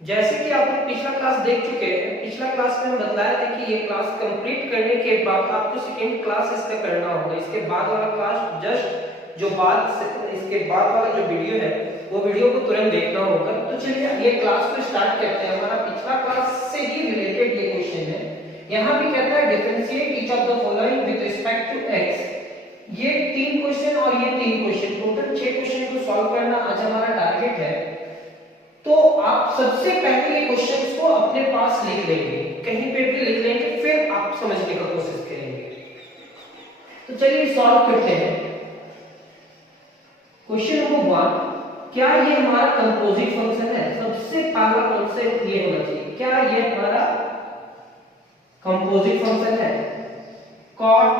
जैसे कि आपने पिछला क्लास देख चुके हैं, पिछला क्लास में हम बताया था कि ये क्लास कंप्लीट करने के बाद आपको सेकंड क्लास इसका करना होगा। इसके बाद वाला क्लास जस्ट जो बाद से इसके बाद वाला जो वीडियो है वो वीडियो को तुरंत देखना होगा। तो चलिए ये क्लास को स्टार्ट करते हैं। हमारा पिछला क्लास से ही रिलेटेड ये क्वेश्चन है। यहाँ भी कहता है differentiate each of the following with respect to x. ये 3 क्वेश्चन और ये 3 क्वेश्चन, टोटल 6 क्वेश्चन को सॉल्व करना आज हमारा टारगेट है। तो आप सबसे पहले ये क्वेश्चंस को अपने पास लिख लेंगे, कहीं पे भी लिख लेंगे, फिर आप समझने का कोशिश करेंगे। तो चलिए सॉल्व करते हैं। क्वेश्चन नंबर 1, क्या ये हमारा कंपोजिट फंक्शन है? सबसे पहला कॉन्सेप्ट ये होना चाहिए, क्या ये हमारा कंपोजिट फंक्शन है? cot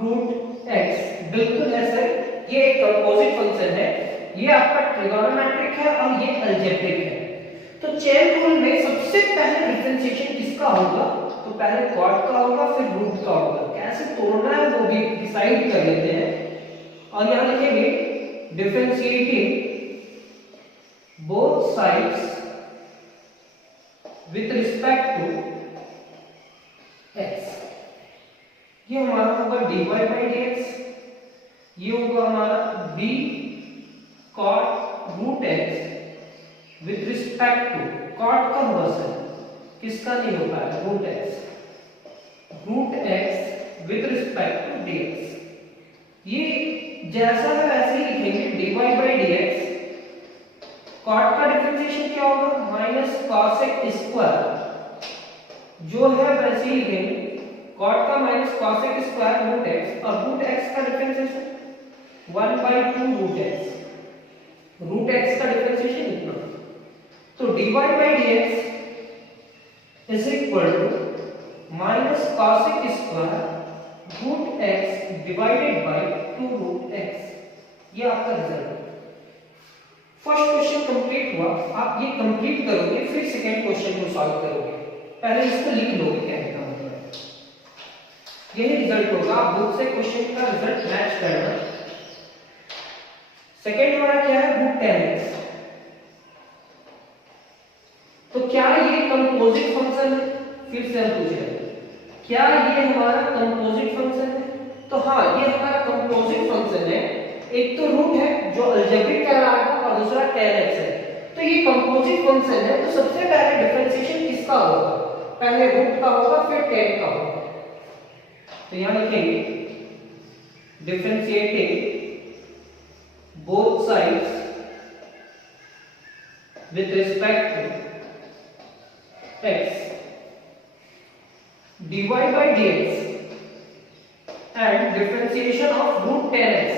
रूट x, बिल्कुल है सर, ये एक कंपोजिट फंक्शन है। ये आपका ट्रिगोनोमेट्रिक है और ये अलजेब्रिक है। तो चेन रूल में सबसे पहले डिफरेंशिएशन किसका होगा? तो पहले cot का होगा, फिर रूट का होगा। कैसे तोड़ना है वो भी डिसाइड कर लेते हैं। और यहां लिखेंगे differentiating both sides with respect to x। ये हमारा होगा dy by dx, ये होगा हमारा b cot root x with respect to, cot का होगा सर, किसका नहीं होता है, root x with respect to dx। ये जैसा है वैसे ही लिखेंगे dy by dx। cot का डिफरेंशिएशन क्या होगा? माइनस cosec स्क्वायर, जो है वैसे ही लिखेंगे cot का minus cosec square root x, और रूट x का differentiation 1/2 root x। Root x का डिफरेंशिएशन इतना। तो dy by dx is equal to minus cosec square root x divided by 2 root x। ये आपका रिजल्ट है। फर्स्ट क्वेश्चन कंप्लीट हुआ। आप ये कंप्लीट करोगे, फिर सेकंड क्वेश्चन को सॉल्व करोगे। पहले इसको लिख लोगे, क्या है यही रिजल्ट होगा। आप बुक से क्वेश्चन का रिजल्ट मैच करना। सेकंड हमारा क्या है? Root 10x। तो क्या ये कंपोजिट फंक्शन है? फिर से हम पूछ रहे हैं, क्या ये हमारा कंपोजिट फंक्शन है? तो हाँ, ये हमारा कंपोजिट फंक्शन है। एक तो रूट है जो अलजेब्रिक कहलाएगा और दूसरा 10x है। तो ये कंपोजिट फंक्शन है। तो सबसे पहले डिफरेंशिएशन किसका होगा? पहले रूट का होगा, फिर 10 का होगा। तो यहां लिखेंगे differentiating both sides with respect to x dy by dx and differentiation of root 10x।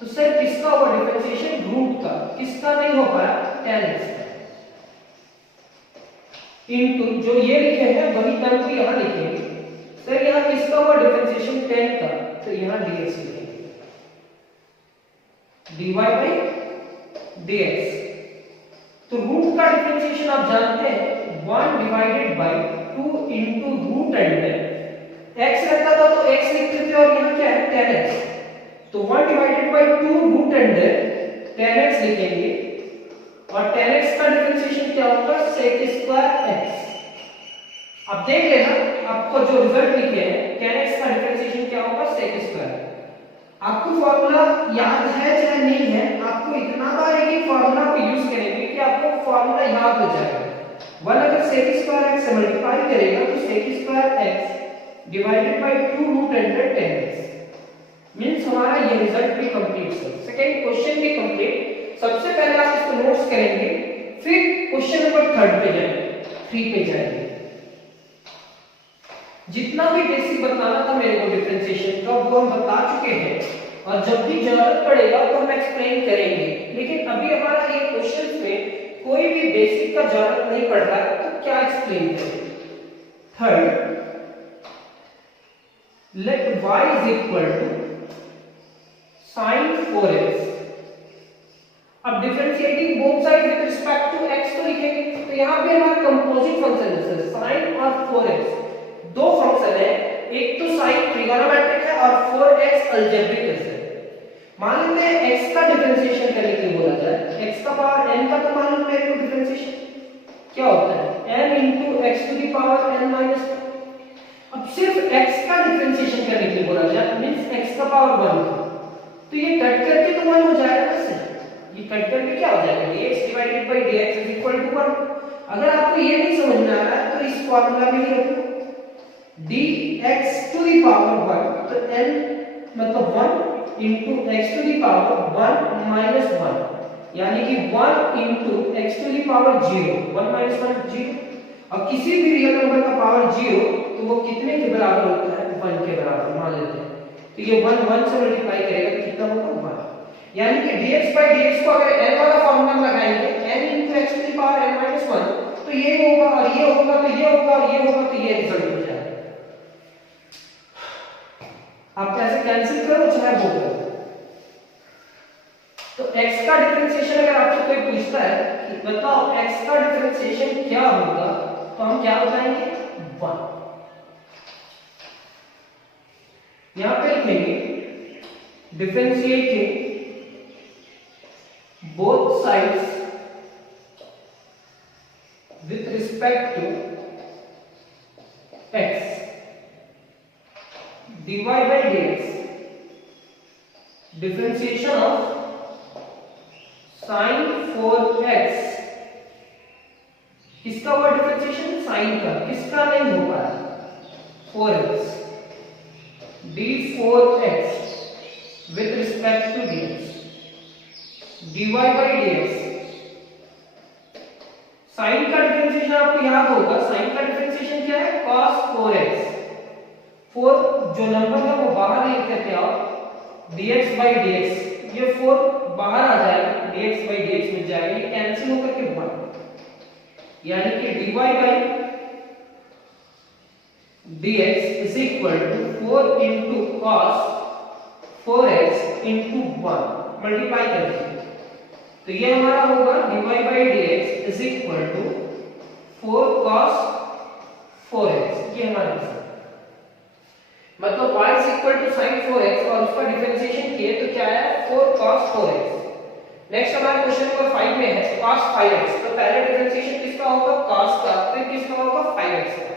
तो सर किसका होगा डिफरेंशिएशन? रूट का। किसका नहीं हो पाया? 10x का। इनटू जो ये लिखे हैं वही टर्म को यहां लिखेंगे। सर यहाँ किसका हुआ डिफरेंशिएशन? 10 का। तो यहाँ dx लिखेंगे, dy by dx। तो रूट का डिफरेंशिएशन आप जानते हैं 1 divided by 2 into root under x रहता था तो x लिखते थे, और यहाँ क्या है? 10x। तो 1 divided by 2 root under 10x लिखेंगे, और 10x का डिफरेंशिएशन क्या होगा? sec square x। अब देख लेना, आपको जो रिजल्ट लिखे हैं 10x का डिफरेंशिएशन क्या होगा? sec square. आपको फार्मूला याद है चाहे नहीं है, आपको इतना बार एक ही फार्मूला को यूज करेंगे कि आपको फार्मूला याद हो जाएगा। 1 अगर sec स्क्वायर x से मल्टीप्लाई करेगा तो sec square x divided by 2 root under 10x। Means हमारा ये रिजल्ट भी कंप्लीट है। सेकंड क्वेश्चन भी कंप्लीट। सबसे पहले आप इसको नोट्स करेंगे, फिर क्वेश्चन नंबर 3 पे जाएंगे, 3 पे जाएंगे। जितना भी बेसिक बताना था मेरे को डिफरेंशिएशन का वो हम बता चुके हैं, और जब भी जरूरत पड़ेगा तो हम एक्सप्लेन करेंगे। लेकिन अभी हमारा ये क्वेश्चंस में कोई भी बेसिक का जरूरत नहीं पड़ रहा है, तो क्या एक्सप्लेन करें? Third, let y is equal to sin 4x। अब differentiating both side with respect to x को लिखेंगे। तो यहाँ पे हमारा कंपोजिट फंक्शन है सर, sin और 4x दो फंक्शन है। एक तो sin ट्रिगोनोमेट्रिक है और 4x अलजेब्रिक है। मान लेते हैं x का डिफरेंशिएशन करने के लिए बोला जाए, x का पावर n का तो मालूम मेरे को डिफरेंशिएशन, n माइनस। अब सिर्फ x का डिफरेंशिएशन करने के लिए बोला जाए मींस x का पावर 1 था, तो ये कट करके तो 1 हो जाएगा ना सर, ये कट करके क्या हो जाएगा dx divided by dx is equal to 1। अगर आपको ये नहीं समझ में आ रहा है तो इस फार्मूला में ही रखो dx टू द पावर 1, तो n मतलब 1 into x to the power 1 minus 1, यानी कि 1 into x to the power 0, 1 minus 1 0। अब किसी भी रियल नंबर का पावर 0 तो वो कितने के बराबर होता है 1 के बराबर मान लेते हैं, तो ये 1 1 से मल्टीप्लाई करेगा तो कितना होगा 1, यानी कि dx by dx को अगर n वाला फार्मूला लगाएंगे n into x to the power n minus 1, तो ये होगा और ये होगा तो ये होगा और ये होगा तो ये रिजल्ट हो जाएगा। आप कैसे कैंसिल करो चाहे वो करो। तो x का डिफरेंशिएशन अगर आपसे कोई पूछता है कि बताओ x का डिफरेंशिएशन क्या होगा, तो हम क्या बताएंगे 1। यहां पे लिखेंगे differentiating both sides with respect to x, dy by dx, differentiation of sin 4x, किसका हुआ डिफरेंशिएशन sin का, किसका नहीं हो पा रहा 4x, d4x with respect to dx, dy by dx। Sine का डिफरेंशिएशन आपको याद होगा, साइन का डिफरेंशिएशन क्या है cos 4x, 4 जो नंबर है वो बाहर लेकर के आओ dx by dx, ये 4 बाहर आ जाएगा dx by dx मिल जाएगा, ये कैंसिल होकर के 1, यानी कि dy by dx is equal to 4 into cos 4x into 1 multiply कर दीजिए, तो ये हमारा होगा dy by dx is equal to 4 cos 4x, ये हमारा आंसर मतलब y is equal to sin 4x और उसका डिफरेंशिएशन किए तो क्या आया 4 cos 4x। नेक्स्ट हमारा क्वेश्चन नंबर 5 में है cos 5x, तो पहले डिफरेंशिएशन किसका होगा cos का, फिर किसका होगा 5x का।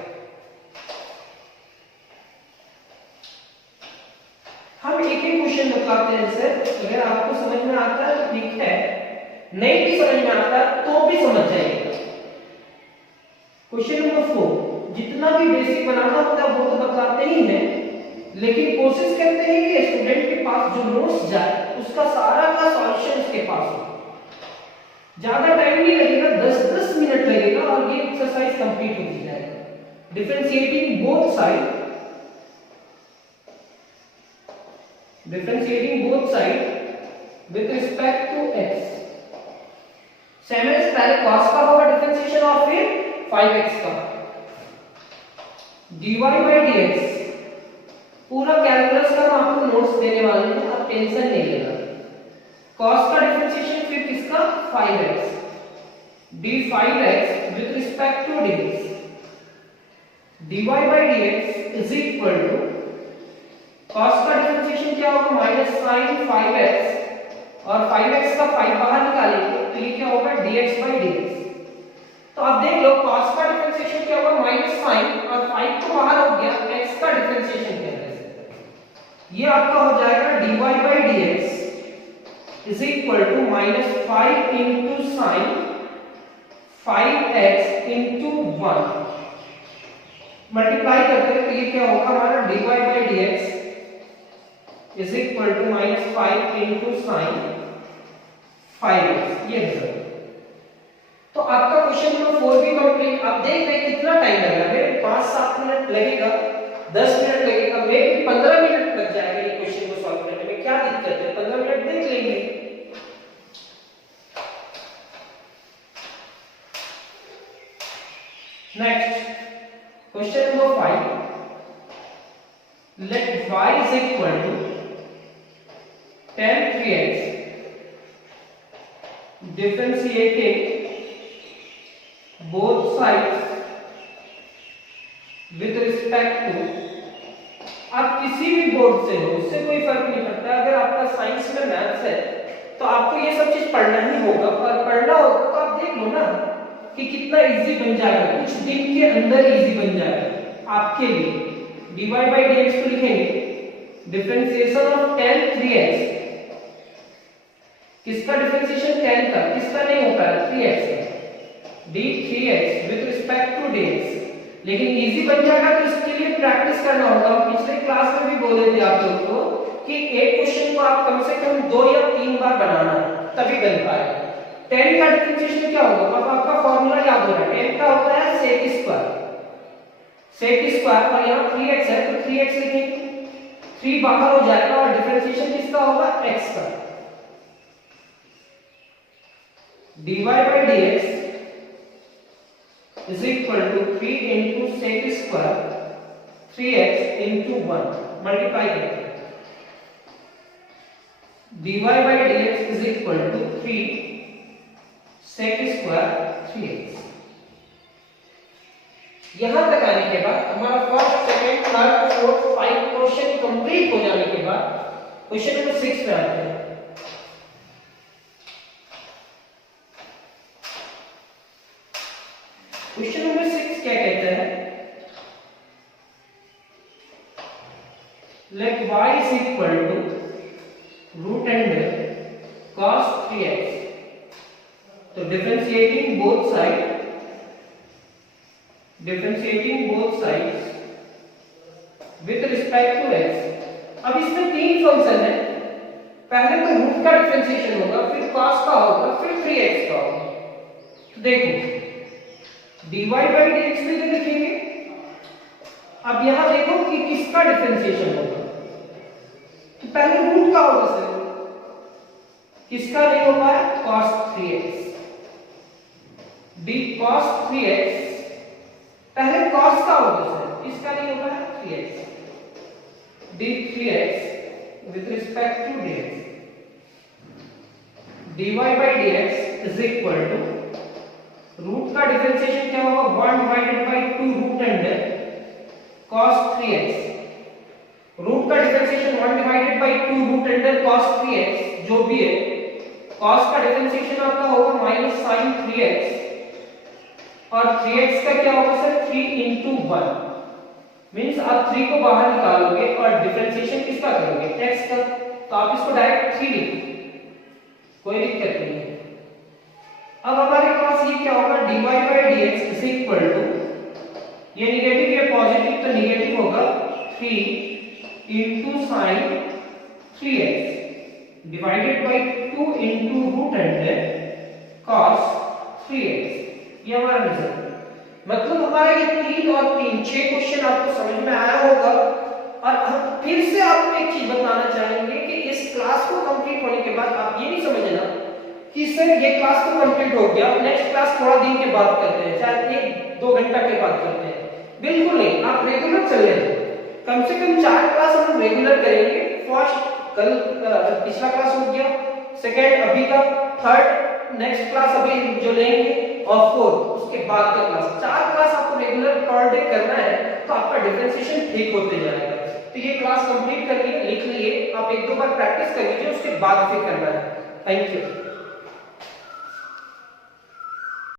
हम एक एक क्वेश्चन बताते हैं सर, अगर आपको समझ में आता है तो ठीक है, नहीं भी समझ में आता तो भी समझ जाएगा। क्वेश्चन नंबर 4 जितना भी बेसिक बनाना होता है वो तो बताते ही हैं, लेकिन कोशिश करते हैं कि स्टूडेंट के पास जो नोट्स जाए उसका सारा का सॉल्यूशन उसके पास हो। ज्यादा टाइम नहीं लगेगा, 10-10 मिनट लगेगा और ये एक्सरसाइज कंप्लीट हो जाएगा। Differentiating both side, differentiating both side with respect to x, सेमेंस पहले cos का होगा डिफरेंशिएशन और फिर 5x का, dy by dx पूरा कैलकुलस का हम आपको नोट्स देने वाले हैं, आप टेंशन नहीं लेना। cos का डिफरेंशिएशन फिर किसका 5x, d5x with respect to dx, dy by dx is equal to cos का डिफरेंशिएशन क्या होगा माइनस sin 5x और 5x का 5 बाहर निकालेंगे तो ये क्या होगा dx by dx। तो आप देख लो cos का डिफरेंशिएशन क्या होगा माइनस sin और 5 तो बाहर हो गया, x का डिफरेंशिएशन क्या है ये आपका हो जाएगा dy by dx is equal to minus 5 into sin 5x into 1 multiply करते हैं तो ये क्या होगा हमारा dy by dx is equal to minus 5 into sin 5x, ये रिजल्ट। तो आपका क्वेश्चन नंबर 4 भी कंप्लीट। आप देख रहे हैं कितना टाइम लगेगा, मेरे 5-7 मिनट लगेगा, 10 मिनट लगेगा, मेरे 15 मिनट लग जाएगा ये क्वेश्चन को सॉल्व करने में, क्या दिक्कत है 15 मिनट देख लेंगे। Next question number 5, let y is equal to tan 3x differentiating both sides with respect to, आप किसी भी बोर्ड से हो उससे कोई फर्क नहीं पड़ता, अगर आपका साइंस में मैथ्स है तो आपको ये सब चीज पढ़ना ही होगा, और पढ़ना होगा तो आप देख लो ना कि कितना इजी बन जाएगा, कुछ दिन के अंदर इजी बन जाएगा आपके लिए। dy by dx को लिखेंगे डिफरेंशिएशन ऑफ tan 3x, किसका डिफरेंशिएशन tan का, किसका नहीं होता है 3x का, d 3x with respect to dx। लेकिन इजी बन जाएगा तो इसके लिए प्रैक्टिस करना होगा। पिछले क्लास में भी बोले थे आप लोगों को कि एक क्वेश्चन को आप कम से कम 2 या 3 बार बनाना है तभी बन पाएगा। tan का डिफरेंशिएशन क्या होगा, अब आपका फार्मूला याद हो रहा है, tan का होता है sec स्क्वायर, sec स्क्वायर और यहाँ 3x है तो 3x लिखेंगे, 3 बाहर हो जाएगा और डिफरेंशिएशन किसका होगा x का। dy by dx is equal to 3 into sec square 3x into 1 multiply करते हैं। dy by dx is equal to 3 sec square 3x। यहां तक आने के बाद हमारा first, second, third, fourth, 5 question complete हो जाने के बाद क्वेश्चन नंबर 6 पे आते हैं। क्वेश्चन नंबर 6 क्या कहता है, let y is equal to root under cos 3x, तो differentiating both sides with respect to x। अब इसमें 3 फंक्शन है, पहले तो रूट का डिफरेंशिएशन होगा, फिर cos का होगा, फिर 3x का होगा। तो देखो dy by dx में लिखेंगे, अब यहां देखो कि किसका डिफरेंशिएशन होगा, तो पहले रूट का होगा सर, किसका नहीं होगा cos 3x, d cos 3x, पहले cos का होगा सर, किसका नहीं होगा 3x, d 3x with respect to dx, dy by dx is equal to root का डिफरेंशिएशन क्या होगा 1 divided by 2 root under cos 3x, root का differentiation 1 divided by 2 root under cos 3x जो भी है, cos का डिफरेंशिएशन आपका होगा माइनस sin 3x और 3x का क्या होगा सर 3 into 1 मींस आप 3 को बाहर निकालोगे और डिफरेंशिएशन किसका करोगे x का, तो आप इसको डायरेक्ट 3 लिखो, कोई दिक्कत नहीं है। अब हमारे पास ये क्या होगा dy by dx is equal to, ये नेगेटिव ये पॉजिटिव तो नेगेटिव होगा 3 into sin 3x divided by 2 into root under cos 3x, ये हमारा रिजल्ट। मतलब हमारा ये 3 और 3 6 क्वेश्चन आपको समझ में आया होगा। और हम फिर से आपको एक चीज बताना चाहेंगे कि इस क्लास को कंप्लीट होने के बाद आप ये नहीं समझना कि सर ये क्लास तो कंप्लीट हो गया, नेक्स्ट क्लास थोड़ा दिन के बाद करते हैं, चाहे 1-2 घंटा के बाद करते हैं, बिल्कुल नहीं, आप रेगुलर चल रहे हैं। कम से कम 4 क्लास हम रेगुलर करेंगे। फर्स्ट कल पिछला क्लास हो गया, सेकंड अभी का, थर्ड नेक्स्ट क्लास अभी जो लेंगे और फोर्थ उसके बाद का क्लास, 4 क्लास आपको रेगुलर पर डे करना है, तो आपका डिफरेंशिएशन ठीक होते जाएगा। तो ये क्लास कंप्लीट कर लिए, लिख लिए, आप 1-2 बार प्रैक्टिस कर लीजिए, उसके बाद फिर करना है। Thank you.